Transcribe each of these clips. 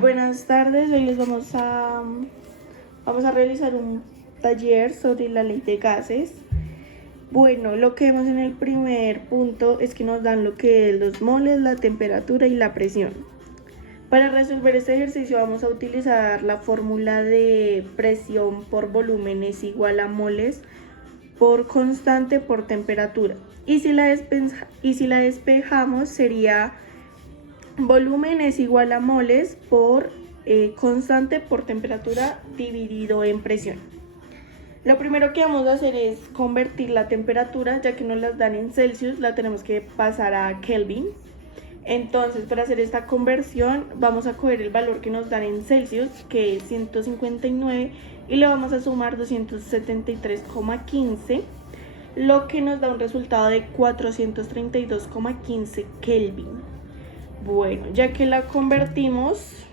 Buenas tardes, hoy vamos a realizar un taller sobre la ley de gases. Bueno, lo que vemos en el primer punto es que nos dan lo que es los moles, la temperatura y la presión. Para resolver este ejercicio vamos a utilizar la fórmula de presión por volumen es igual a moles por constante por temperatura. Y si la despejamos sería volumen es igual a moles por constante por temperatura dividido en presión. Lo primero que vamos a hacer es convertir la temperatura, ya que nos las dan en Celsius, la tenemos que pasar a Kelvin. Entonces, para hacer esta conversión, vamos a coger el valor que nos dan en Celsius, que es 159, y le vamos a sumar 273,15, lo que nos da un resultado de 432,15 Kelvin. Bueno, ya que la convertimos,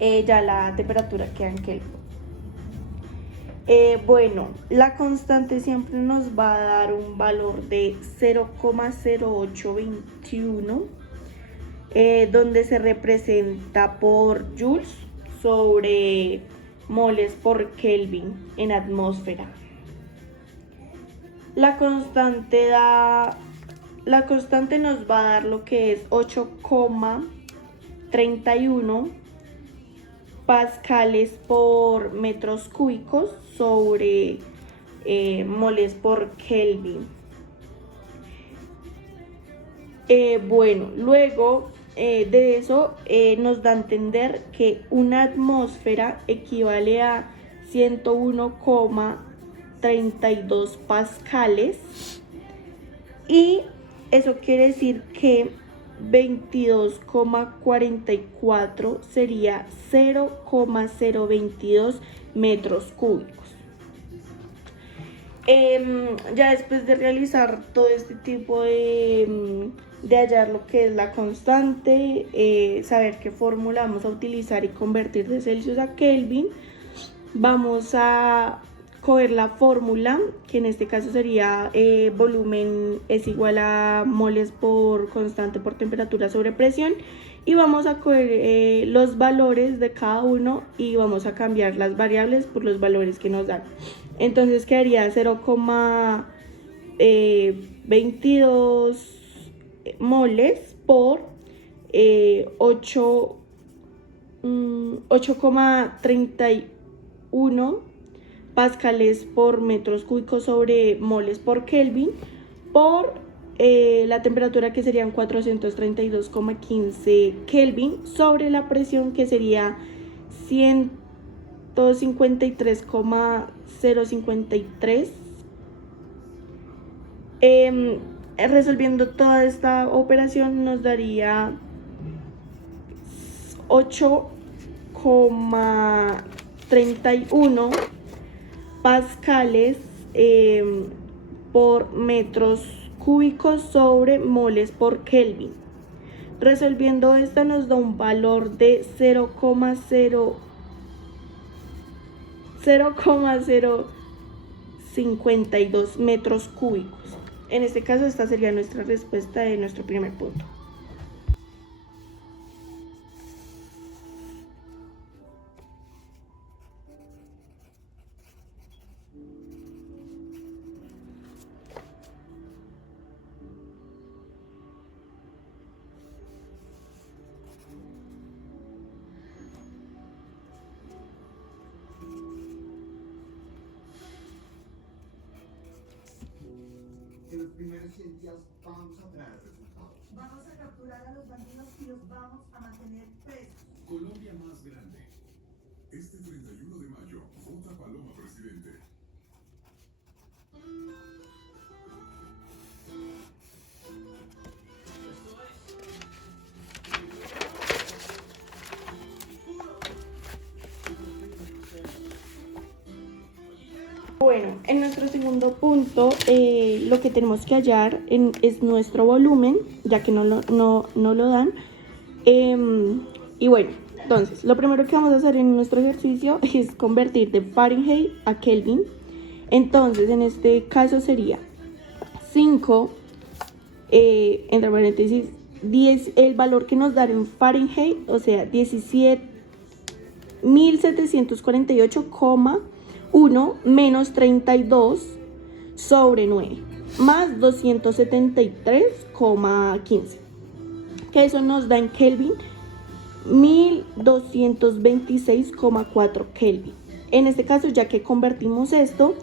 ya la temperatura queda en Kelvin. Bueno, la constante siempre nos va a dar un valor de 0,0821, donde se representa por joules sobre moles por Kelvin en atmósfera. La constante nos va a dar lo que es 8,31 pascales por metros cúbicos sobre moles por Kelvin. Bueno, luego de eso nos da a entender que una atmósfera equivale a 101,32 pascales, y eso quiere decir que 22,44 sería 0,022 metros cúbicos. Ya después de realizar todo este tipo de hallar lo que es la constante, saber qué fórmula vamos a utilizar y convertir de Celsius a Kelvin, vamos a coger la fórmula, que en este caso sería volumen es igual a moles por constante por temperatura sobre presión, y vamos a coger los valores de cada uno y vamos a cambiar las variables por los valores que nos dan. Entonces quedaría 0,22 moles por 8,31 pascales por metros cúbicos sobre moles por Kelvin por la temperatura, que serían 432,15 Kelvin, sobre la presión, que sería 153,053. Resolviendo toda esta operación nos daría 8,31 pascales por metros cúbicos sobre moles por Kelvin. Resolviendo esta nos da un valor de 0,052 metros cúbicos. En este caso, esta sería nuestra respuesta de nuestro primer punto. En los primeros 100 días vamos a traer resultados. Vamos a capturar a los bandidos y los vamos a mantener presos. Colombia más grande. Este 31 de mayo, vota Paloma presidente. Bueno, en nuestro segundo punto, lo que tenemos que hallar es nuestro volumen, ya que no lo dan. Y bueno, entonces, lo primero que vamos a hacer en nuestro ejercicio es convertir de Fahrenheit a Kelvin. Entonces, en este caso sería 5, entre paréntesis, el valor que nos dan en Fahrenheit, o sea, 17.748,1 menos 32 sobre 9, más 273,15, que eso nos da en Kelvin 1226,4 Kelvin. En este caso, ya que convertimos esto,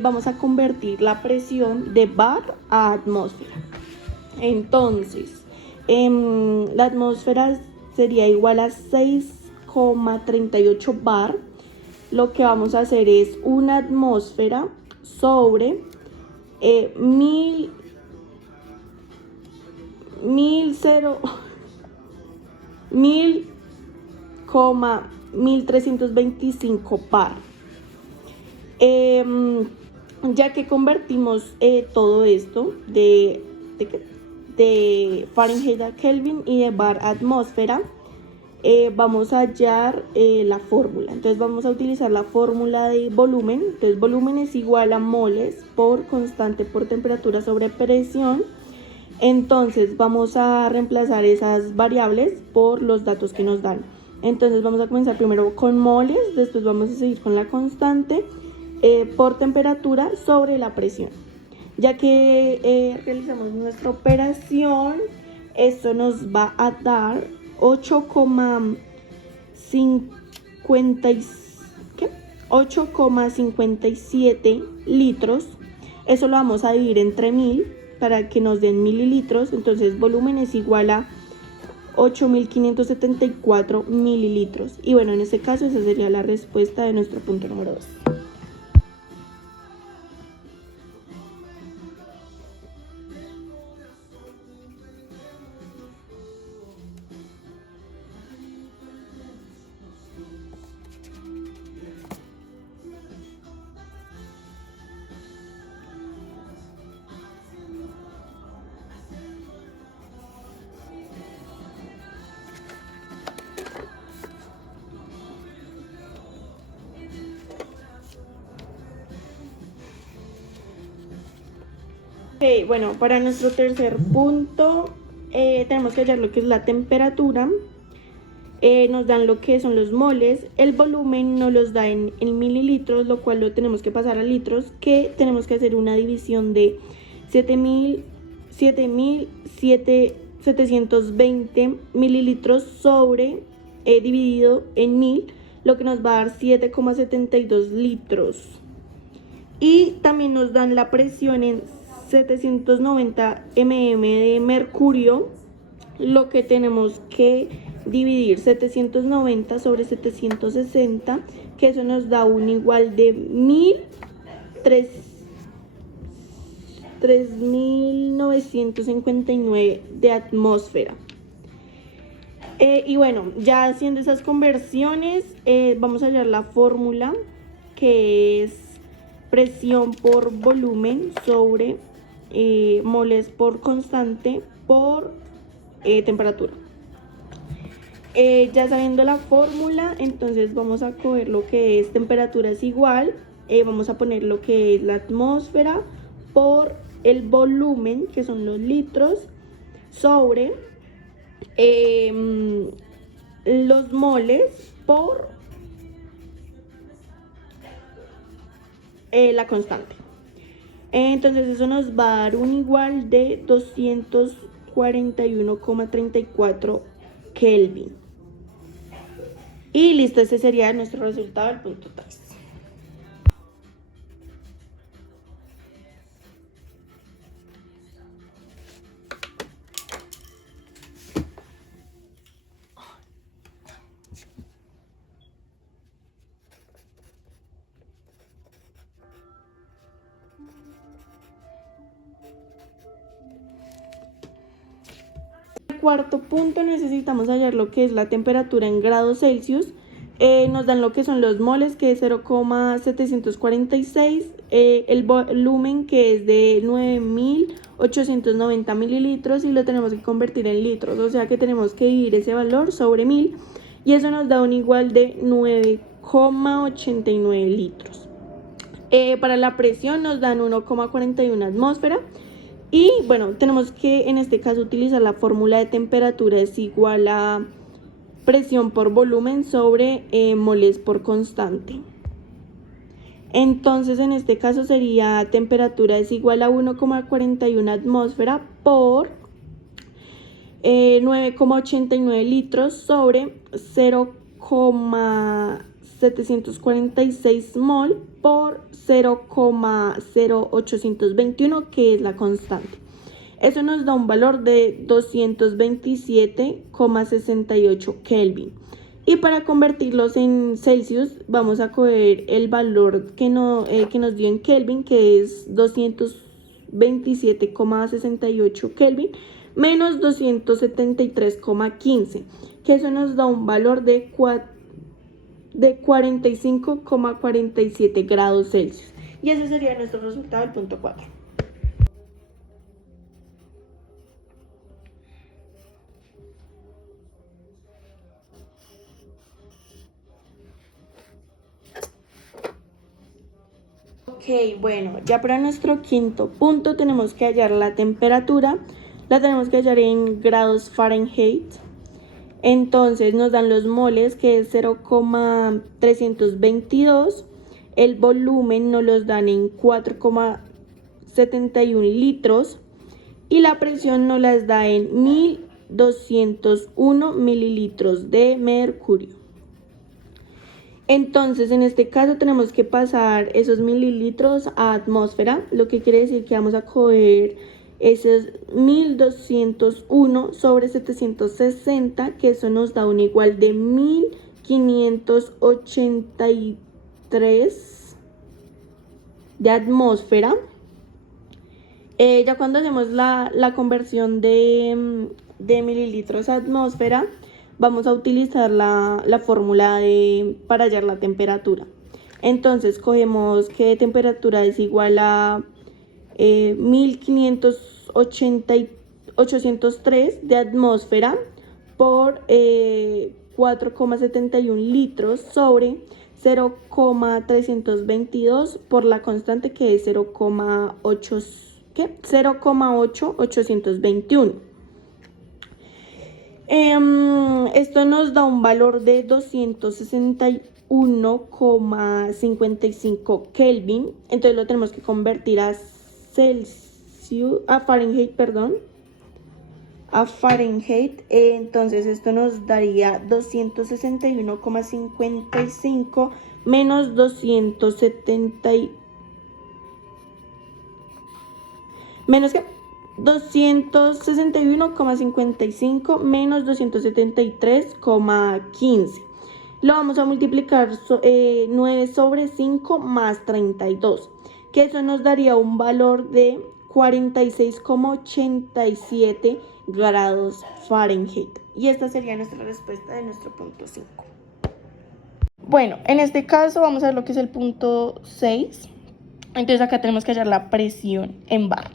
vamos a convertir la presión de bar a atmósfera. Entonces, la atmósfera sería igual a 6,38 bar. Lo que vamos a hacer es una atmósfera sobre 1325 bar. Ya que convertimos todo esto de Fahrenheit a Kelvin y de bar a atmósfera, vamos a hallar la fórmula. Entonces vamos a utilizar la fórmula de volumen. Entonces volumen es igual a moles por constante por temperatura sobre presión. Entonces vamos a reemplazar esas variables por los datos que nos dan. Entonces vamos a comenzar primero con moles, después vamos a seguir con la constante por temperatura sobre la presión. Ya que realizamos nuestra operación, esto nos va a dar 8,57 litros. Eso lo vamos a dividir entre 1000 para que nos den mililitros. Entonces volumen es igual a 8.574 mililitros. Y bueno, en este caso esa sería la respuesta de nuestro punto número 2. Bueno, para nuestro tercer punto tenemos que hallar lo que es la temperatura. Nos dan lo que son los moles. El volumen nos los da en mililitros, lo cual lo tenemos que pasar a litros, que tenemos que hacer una división de 7.720 mililitros sobre dividido en 1000, lo que nos va a dar 7,72 litros. Y también nos dan la presión en 790 mm de mercurio, lo que tenemos que dividir 790 sobre 760, que eso nos da un igual de 3.959 de atmósfera. Y bueno, ya haciendo esas conversiones, vamos a hallar la fórmula, que es presión por volumen sobre moles por constante por temperatura. Ya sabiendo la fórmula, entonces vamos a coger lo que es temperatura es igual, vamos a poner lo que es la atmósfera por el volumen, que son los litros, sobre los moles por la constante. Entonces eso nos va a dar un igual de 241,34 Kelvin. Y listo, ese sería nuestro resultado del punto 3. Cuarto punto, necesitamos hallar lo que es la temperatura en grados Celsius. Nos dan lo que son los moles, que es 0,746, el volumen, que es de 9.890 mililitros, y lo tenemos que convertir en litros, o sea que tenemos que dividir ese valor sobre 1000, y eso nos da un igual de 9,89 litros. Para la presión nos dan 1,41 atmósfera, Y bueno, tenemos que en este caso utilizar la fórmula de temperatura es igual a presión por volumen sobre moles por constante. Entonces en este caso sería temperatura es igual a 1,41 atmósfera por 9,89 litros sobre 0,746 mol por 0,0821, que es la constante. Eso nos da un valor de 227,68 Kelvin. Y para convertirlos en Celsius vamos a coger el valor que nos dio en Kelvin, que es 227,68 Kelvin, menos 273,15, que eso nos da un valor de 45,47 grados Celsius. Y ese sería nuestro resultado del punto 4. Ok, bueno, ya para nuestro quinto punto tenemos que hallar la temperatura. La tenemos que hallar en grados Fahrenheit. Entonces nos dan los moles, que es 0,322. El volumen nos los dan en 4,71 litros. Y la presión nos las da en 1201 mililitros de mercurio. Entonces, en este caso tenemos que pasar esos mililitros a atmósfera, lo que quiere decir que vamos a coger esos 1201 sobre 760, que eso nos da un igual de 1583 de atmósfera. Ya cuando hacemos la conversión de mililitros a atmósfera, vamos a utilizar la fórmula para hallar la temperatura. Entonces cogemos que temperatura es igual a 1583 de atmósfera por 4,71 litros sobre 0,322 por la constante, que es 0,821. Esto nos da un valor de 261,55 Kelvin. Entonces lo tenemos que convertir a Fahrenheit. Entonces esto nos daría 261,55 menos 261,55 menos 273,15. Lo vamos a multiplicar 9 sobre 5 más 32, que eso nos daría un valor de 46,87 grados Fahrenheit. Y esta sería nuestra respuesta de nuestro punto 5. Bueno, en este caso vamos a ver lo que es el punto 6. Entonces acá tenemos que hallar la presión en bar.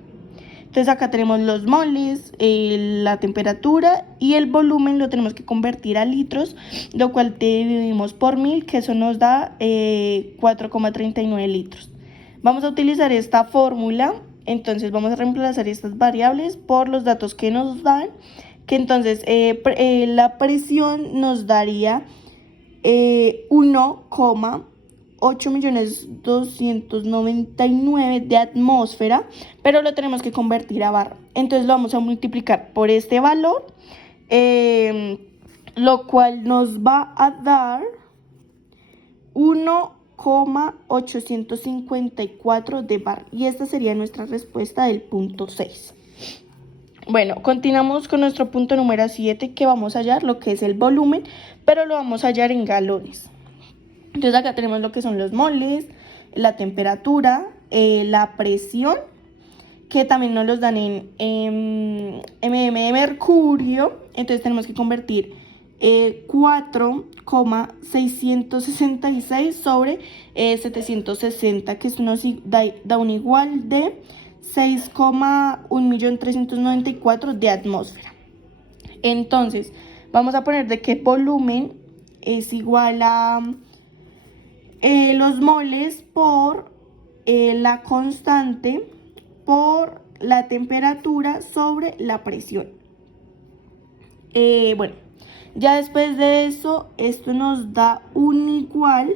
Entonces acá tenemos los moles, la temperatura y el volumen lo tenemos que convertir a litros, lo cual dividimos por 1000, que eso nos da 4,39 litros. Vamos a utilizar esta fórmula, entonces vamos a reemplazar estas variables por los datos que nos dan, que entonces la presión nos daría 1,8.299 de atmósfera, pero lo tenemos que convertir a bar. Entonces lo vamos a multiplicar por este valor, lo cual nos va a dar 1,854 de bar. Y esta sería nuestra respuesta del punto 6. Bueno, continuamos con nuestro punto número 7, que vamos a hallar lo que es el volumen, pero lo vamos a hallar en galones. Entonces acá tenemos lo que son los moles, la temperatura, la presión, que también nos los dan en mm de mercurio. Entonces tenemos que convertir 4,666 sobre 760, que esto nos da un igual de 6,1.394 de atmósfera. Entonces vamos a poner de que volumen es igual a los moles por la constante por la temperatura sobre la presión. Bueno, ya después de eso, esto nos da un igual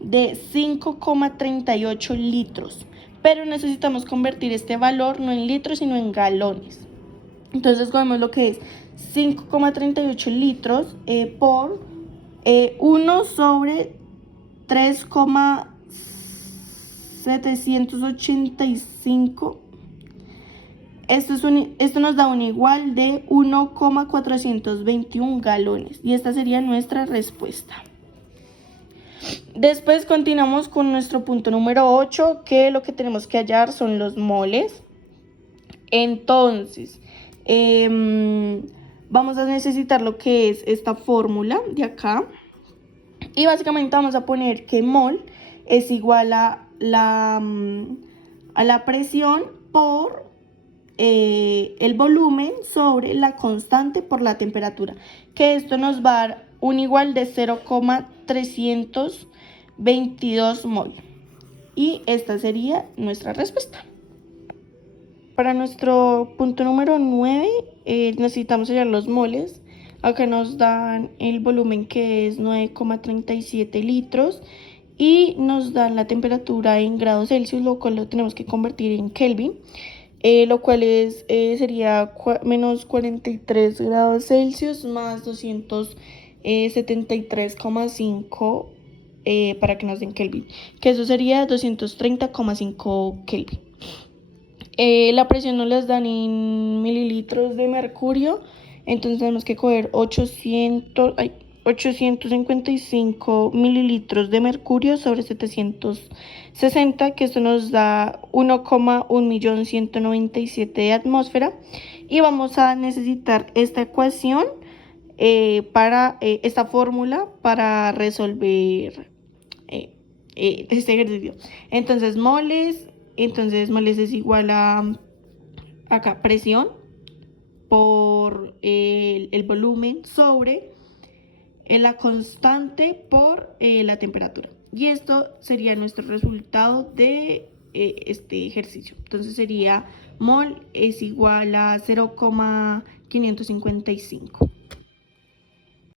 de 5,38 litros. Pero necesitamos convertir este valor no en litros, sino en galones. Entonces, cogemos lo que es 5,38 litros por 1 sobre 3,785. Esto nos da un igual de 1,421 galones. Y esta sería nuestra respuesta. Después continuamos con nuestro punto número 8, que lo que tenemos que hallar son los moles. Entonces, vamos a necesitar lo que es esta fórmula de acá. Y básicamente vamos a poner que mol es igual a la presión por el volumen sobre la constante por la temperatura, que esto nos va a dar un igual de 0,322 mol. Y esta sería nuestra respuesta. Para nuestro punto número 9 necesitamos hallar los moles. Acá nos dan el volumen, que es 9,37 litros, y nos dan la temperatura en grados Celsius, lo cual lo tenemos que convertir en Kelvin, lo cual sería menos 43 grados Celsius más 273,5 para que nos den Kelvin, que eso sería 230,5 Kelvin. La presión nos las dan en mililitros de mercurio, entonces tenemos que coger 855 mililitros de mercurio sobre 760, que esto nos da 1,1.197 de atmósfera. Y vamos a necesitar esta ecuación para esta fórmula para resolver este ejercicio. Entonces moles es igual a acá presión por el volumen sobre la constante por la temperatura. Y esto sería nuestro resultado de este ejercicio. Entonces sería mol es igual a 0,555.